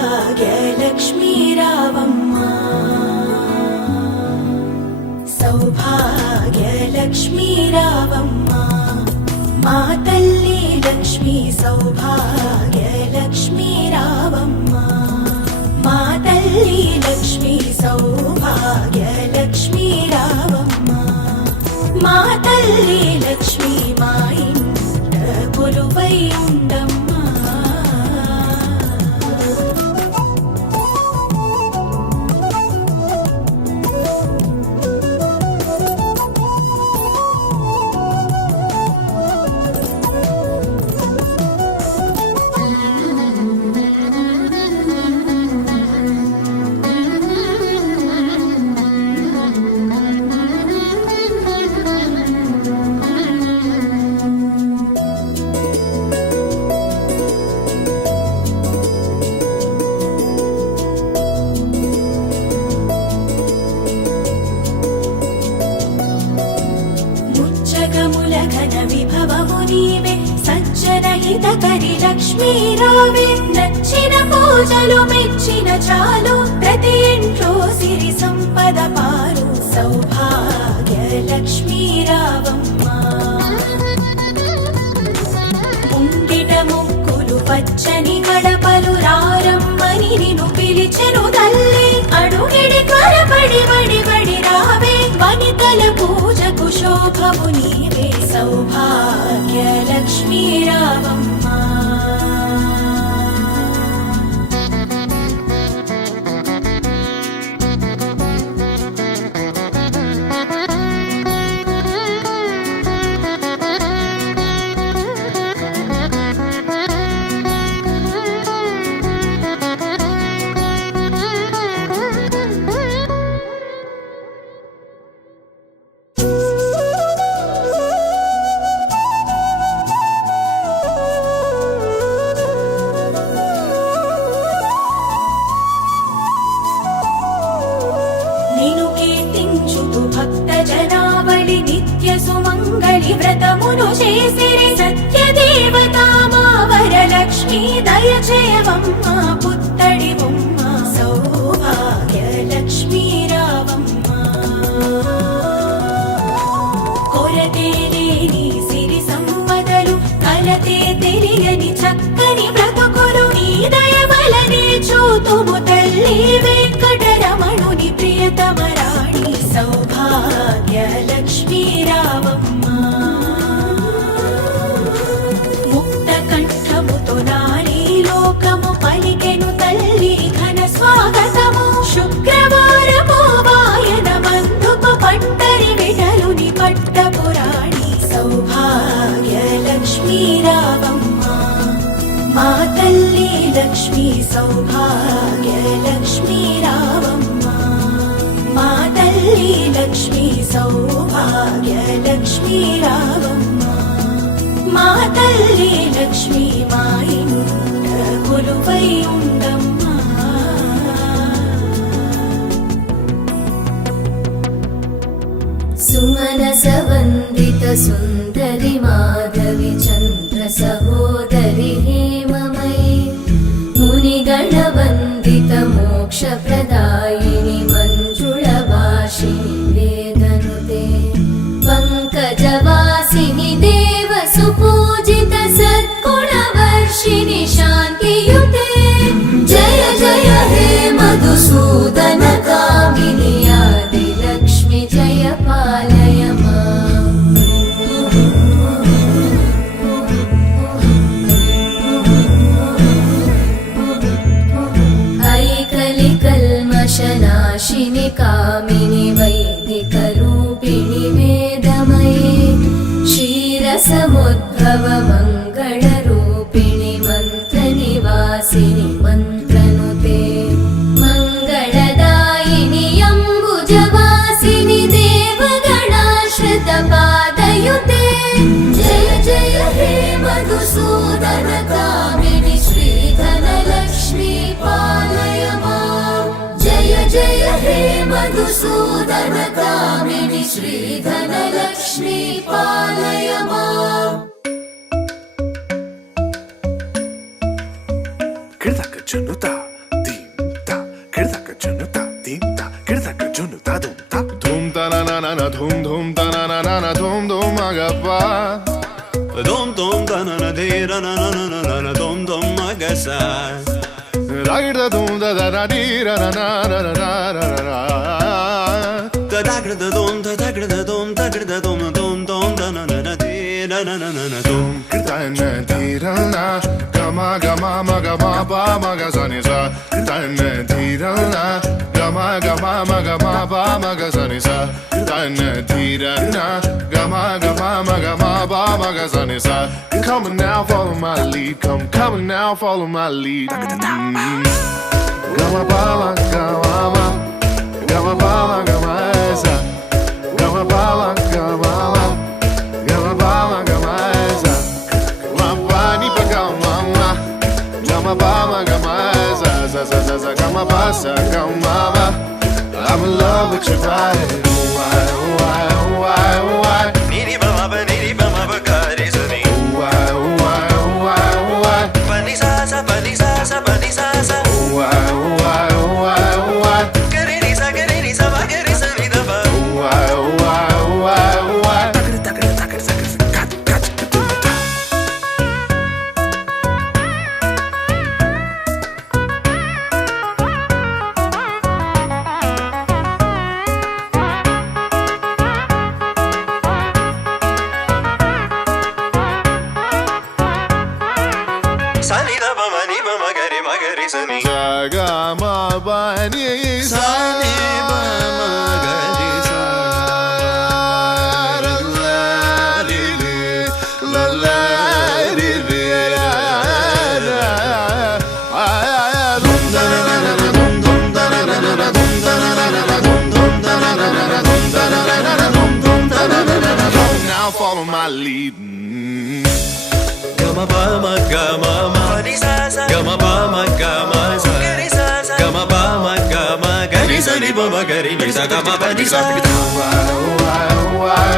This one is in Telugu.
सौभाग्यलक्ष्मी रावम्मा सौभाग्यलक्ष्मी रावम्मा मा तल्ली लक्ष्मी सौभाग्यलक्ष्मी रावम्मा मा तल्ली लक्ष्मी सौभाग्यलक्ष्मी रावम्मा मा तल्ली लक्ष्मी मा इंट कोलुवै उंडम्मा సజ్జనహితకరి లక్ష్మీ రావే నచ్చిన పూజలు మెచ్చిన చాలు ప్రతి ఇంట్లో సిరి సంపద పారు సౌభాగ్య లక్ష్మీ రావమ్మా ముంగిట ముక్కులు పచ్చని గడపలు రారమ్మని నిన్ను పిలిచెను తల్లి అడుగిడి త్వరపడి బడి బడి రావే వనితల పూజకు శోభము నీవే సౌభాగ్య లక్ష్మీ రావమ్మా తల్లి లక్ష్మీ సౌభాగ్య లక్ష్మీ రావమ్మ మా తల్లి లక్ష్మీ సౌభాగ్య లక్ష్మీ రావమ్మ మా తల్లి లక్ష్మీ మా ఇంట కొలువై ఉండమ్మా సుమనస వందిత సుందరి మాధవి చంద్ర సహోదరి హేమమయీ మునిగణ వందిత మోక్ష ప్రదాయిని మంజుళ భాషిని వేదనుతే పంకజవాసిని దేవ సుపూజిత సద్గుణ వర్షిణి శాంతియుతే జయ జయ హే మధుసూదన కామిని ఆది లక్ష్మి జయ పాలయ మాం ఐకలి కల్మషనాశిని కామిని వైదిక రూపిణి వేదమయీ క్షీరసముద్భవ మంగళ రూపిణి మంత్ర నివాసిని మంత్రనుతే మంగళదాయిని అంబుజవాసిని దేవగణాశ్రిత పాదయుతే జయ జయ హే మధుసూదన కామిని శ్రీధన లక్ష్మీ పాలయ మాం జయ జయ హే మధుసూదన కామిని శ్రీధన లక్ష్మీ పాలయ మాం Kirdaka junuta, dimta. Kirdaka junuta, dimta. Kirdaka junuta, dumta. Dum ta na na na na, dum dum ta na na na na, dum dum agapa. Dum dum da na na de ra na na na na na na dum dum magasa. Ragda dum da da da di ra na na na na na na na. Da da gra da dum da gra da dum da gra da dum dum dum da na na na de ra na na na na dum. Kirtana di ra na, gama gama ma gama ba ma ga sa ni sa. Kirtana di ra na, gama gama ma gama ba ma ga sa ni sa. Kirtana di ra na, gama gama ma gama ba ma ga sa ni sa. Come on now, follow my lead. Come on now, follow my lead. Gama ba ma gama ma, gama ba ma gama sa. Gama ba ma gama ma, gama ba ma gama sa. Gama ba ni pa gama ma, gama ba ma gama sa sa sa sa sa. Gama ba sa gama ma. I'm in love with your body. Why, why, why, why? Niri ba ma ba ga re sa ni. Why, why, why, why? Pa ni sa sa pa ni sa sa pa ni sa sa. Why, why, why, why? Ga re ni sa ba ga re sa ni da ba. Why, why, why, why? Sa ni da ba ma ga re sa ni. Jaga ma ba ni Sa ni ba ma ga re sa. la la li li la la li li la la. Dum da na na na na dum dum da na na na na dum da na na na na dum dum da na na na na dum da na na na na dum dum da na na na na dum. Now follow my lead. Gama ba ma ga ma ma ni sa sa. Gama ba ma ga ma sa. Ga re sa sa. Gama ba ma ga ma ga re sa ni ba ma ga re ni sa. Gama ba ni sa. Why, why, why,